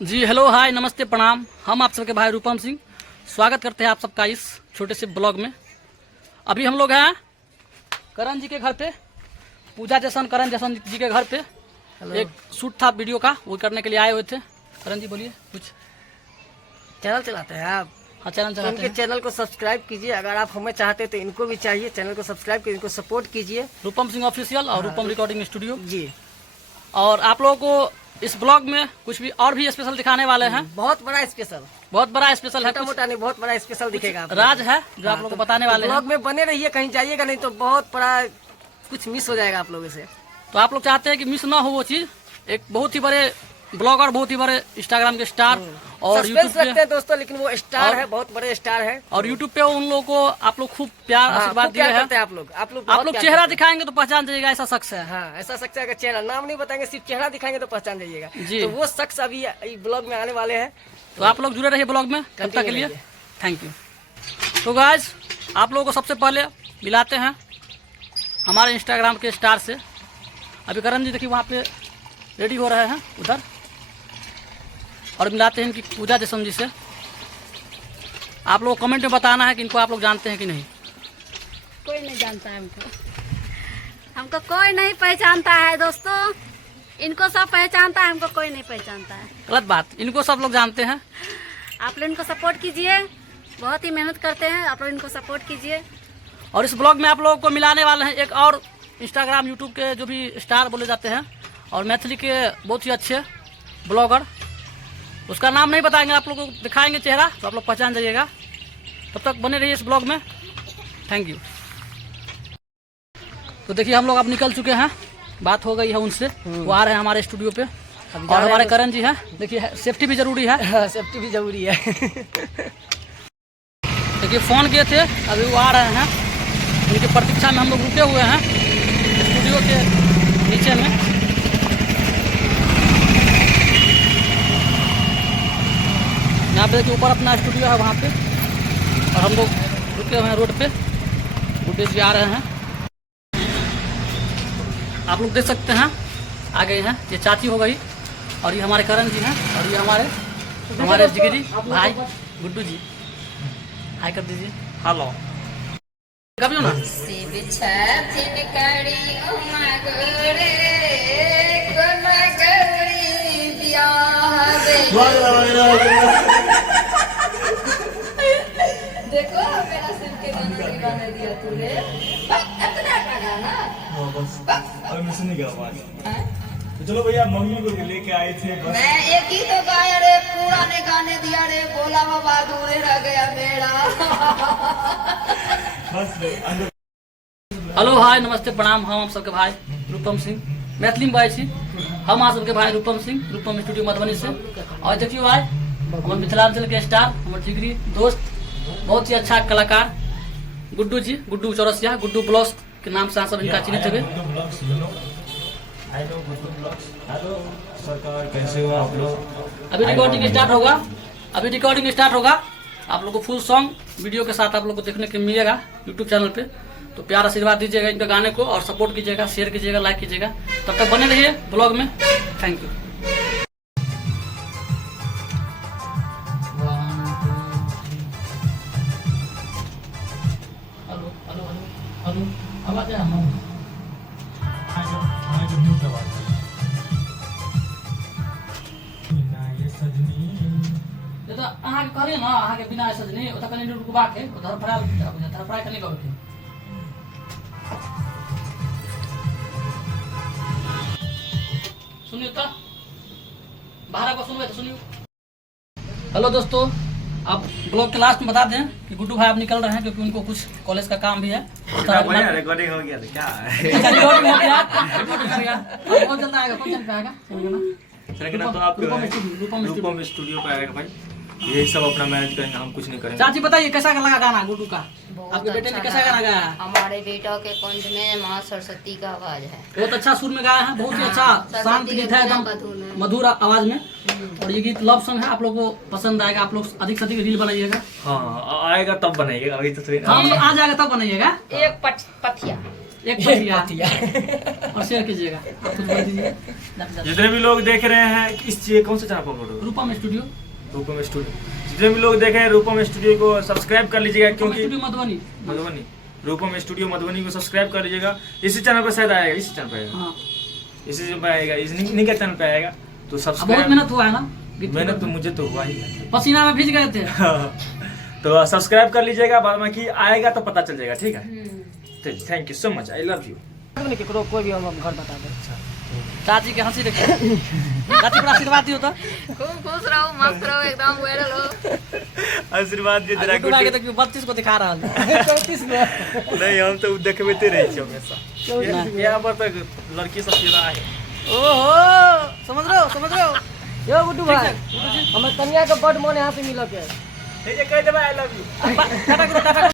जी hello hi नमस्ते प्रणाम। हम आप सबके भाई रूपम सिंह स्वागत करते हैं आप सबका इस छोटे से ब्लॉग में। अभी हम लोग हैं करण जी के घर पे, पूजा जैसन करण जैसन जी के घर पे। एक शूट था वीडियो का, वो करने के लिए आए हुए थे। करण जी बोलिए कुछ। चैनल चलाते हैं आप? हाँ चैनल चलाते इनके हैं। चैनल को सब्सक्राइब कीजिए। अगर आप हमें चाहते हैं तो इनको भी चाहिए, चैनल को सब्सक्राइब कीजिए, इनको सपोर्ट कीजिए। रूपम सिंह ऑफिशियल और रूपम रिकॉर्डिंग स्टूडियो जी। और आप लोगों को इस ब्लॉग में कुछ भी और भी स्पेशल दिखाने वाले हैं। बहुत बड़ा स्पेशल, बहुत बड़ा स्पेशल है, छोटा मोटा नहीं, बहुत बड़ा स्पेशल दिखेगा आपको। राज है जो आप लोगों को बताने वाले हैं। ब्लॉग में बने रहिए, कहीं जाइएगा नहीं तो बहुत बड़ा कुछ मिस हो जाएगा आप लोगों से। तो आप लोग चाहते हैं कि मिस ना हो वो चीज़। एक बहुत ही बड़े ब्लॉगर, बहुत ही बड़े इंस्टाग्राम के स्टार और यूट्यूब रखते पे हैं दोस्तों, लेकिन वो स्टार है, बहुत बड़े स्टार है। और यूट्यूब पे उन लोगों को आप लोग खूब प्यार आशीर्वाद दिए हैं। आप लोग आप लोग चेहरा दिखाएंगे तो पहचान जाइएगा ऐसा शख्स है। हाँ, ऐसा शख्स का चेहरा नाम नहीं बताएंगे, सिर्फ चेहरा दिखाएंगे तो पहचान जाइएगा जी। तो वो शख्स अभी ब्लॉग में आने वाले हैं। तो आप लोग जुड़े रहिए ब्लॉग में तब तक के लिए। Thank you. तो गाइस आप लोगों को सबसे पहले मिलाते हैं हमारे इंस्टाग्राम के स्टार से। अभी करण जी देखिए वहाँ पे रेडी हो रहे हैं उधर, और मिलाते हैं इनकी पूजा जैसन जी से। आप लोग कमेंट में बताना है कि इनको आप लोग जानते हैं कि नहीं। कोई नहीं जानता है हमको कोई नहीं पहचानता है दोस्तों। इनको सब पहचानता है, हमको कोई नहीं पहचानता है। गलत बात, इनको सब लोग जानते हैं। आप लोग इनको सपोर्ट कीजिए, बहुत ही मेहनत करते हैं, आप लोग इनको सपोर्ट कीजिए। और इस ब्लॉग में आप लोगों को मिलाने वाले हैं एक और इंस्टाग्राम यूट्यूब के जो भी स्टार बोले जाते हैं और मैथिली के बहुत ही अच्छे ब्लॉगर। उसका नाम नहीं बताएंगे, आप लोगों को दिखाएंगे चेहरा तो आप लोग पहचान जाइएगा। तब तक बने रहिए इस ब्लॉग में। Thank you. तो देखिए हम लोग अब निकल चुके हैं, बात हो गई है उनसे, वो आ रहे हैं हमारे स्टूडियो पे। और हमारे करण जी हैं, देखिए सेफ्टी भी जरूरी है। सेफ्टी भी जरूरी है। देखिए फ़ोन किए थे, अभी वो आ रहे हैं। उनकी प्रतीक्षा में हम लोग रुके हुए हैं स्टूडियो के नीचे में। यहाँ पे देखिए ऊपर अपना स्टूडियो है वहाँ पे, और हम लोग रुके हुए हैं रोड पे। गुड्डे जी आ रहे हैं, आप लोग देख सकते हैं आ गए हैं। ये चाची हो गई और ये हमारे करण जी हैं और ये हमारे जिगरी भाई गुड्डू जी। हाय कर दीजिए। हेलो कभी हो ना। देखो मेरा सिर के गाना दिया तूने, अपना का गाना। और मैं सुन गया आवाज। तो चलो भैया, मम्मी को लेके आए थे बस। मैं एक ही तो गाया रे, पुराने गाने दिया रे, बोला बाबा दूरे रह गया मेरा। बस हेलो हाय नमस्ते प्रणाम। हम आप सबके भाई रूपम सिंह, मैथिली में बाजै छी। हम आप सबके भाई रूपम सिंह, रूपम स्टूडियो मधुबनी से। और देखियो भाई हमारे मिथिलांचल के स्टार, हमारे जिगरी दोस्त, बहुत ही अच्छा कलाकार गुड्डू जी, गुड्डू चौरसिया, गुड्डू ब्लॉग्स के नाम से आप सब इनका चिन्हित है। हेलो सरकार, कैसे हो आप लोग? अभी रिकॉर्डिंग स्टार्ट होगा। आप लोग को फुल सॉन्ग वीडियो के साथ आप लोग को देखने को मिलेगा यूट्यूब चैनल पे। तो प्यार आशीर्वाद दीजिएगा इनके गाने को और सपोर्ट कीजिएगा, शेयर कीजिएगा, लाइक कीजिएगा। तब तक बने रहिए ब्लॉग में। Thank you. हेलो आवाज है। तो अहाँ के कहलिए ना, अहाँ के बिना सजनी ओतऽ कनि रुकबा के धरफड़ा कनि लगे के। सुनिए तो बाहर को सुनबे तो सुनियो। हेलो दोस्तों, आप ब्लॉग के लास्ट में बता दें कि गुड्डू भाई अब निकल रहे हैं क्योंकि उनको कुछ कॉलेज का काम भी है। रिकॉर्डिंग हो गया तो क्या बहुत जल्द आएगा, कौन पे आएगा तो आप रूपम स्टूडियो पे आएगा भाई। यही सब अपना मैनेज करेंगे, हम कुछ नहीं करेंगे। चाची बताइए कैसा लगा गाना गुड्डू का? आपके बेटे ने कैसा गाना गाया? हमारे बेटा के कंठ में माँ सरस्वती का आवाज है। बहुत अच्छा सुर में गाया है, बहुत ही अच्छा शांत गीत है, एकदम मधुर आवाज में। और ये गीत लव सॉन्ग है, आप लोगों को पसंद आएगा। आप लोग अधिक से अधिक रील बनाइएगा। हाँ आएगा तब बनाइएगा, अभी तो हाँ आ जाएगा तब बनाइएगा। एक पथिया एक पतिया और शेयर कीजिएगा। आप कुछ बोल दीजिए। जाते जाते। जितने भी लोग देख रहे हैं इस चीज कौन सा चैनल पर बोल रहे हो? रूपम स्टूडियो, रूपम स्टूडियो। जितने भी लोग देखे हैं रूपम स्टूडियो को सब्सक्राइब कर लीजिएगा, क्योंकि स्टूडियो मधुबनी। मधुबनी रूपम स्टूडियो मधुबनी को सब्सक्राइब कर लीजिएगा। इसी चैनल पर शायद आएगा, इसी चैनल पर आएगा, हाँ, इसी चैनल पर आएगा, इन्हीं के चैनल पर आएगा। तो अब बहुत सब्सक्राइब, मेहनत हुआ है ना, मेहनत तो मुझे तो हुआ ही है। पसीना में भीज गए थे। तो सब्सक्राइब कर लीजिएगा, बाद में कि आएगा तो पता चल जाएगा। ठीक है, thank you so much, I love you. केकरो कोई भी हम घर बता दे। चाची के हंसी देखिए। चाची को आशीर्वाद दियो तो। खूब खुश रहो, मस्त रहो, एकदम वायरल हो। आशीर्वाद दे आज तो लागे तो 32 को दिखा रहा है। 34 में नहीं, हम तो देखबेते रहे छी हमेशा। यहाँ पर तक लड़की सब सीधा है। ओहो, समझ रहे हो। यो गुड्डू भाई, हमें कन्या के बड़ मन यहाँ से मिल के। कह देबा आई लव यू। टाटा करो, टाटा।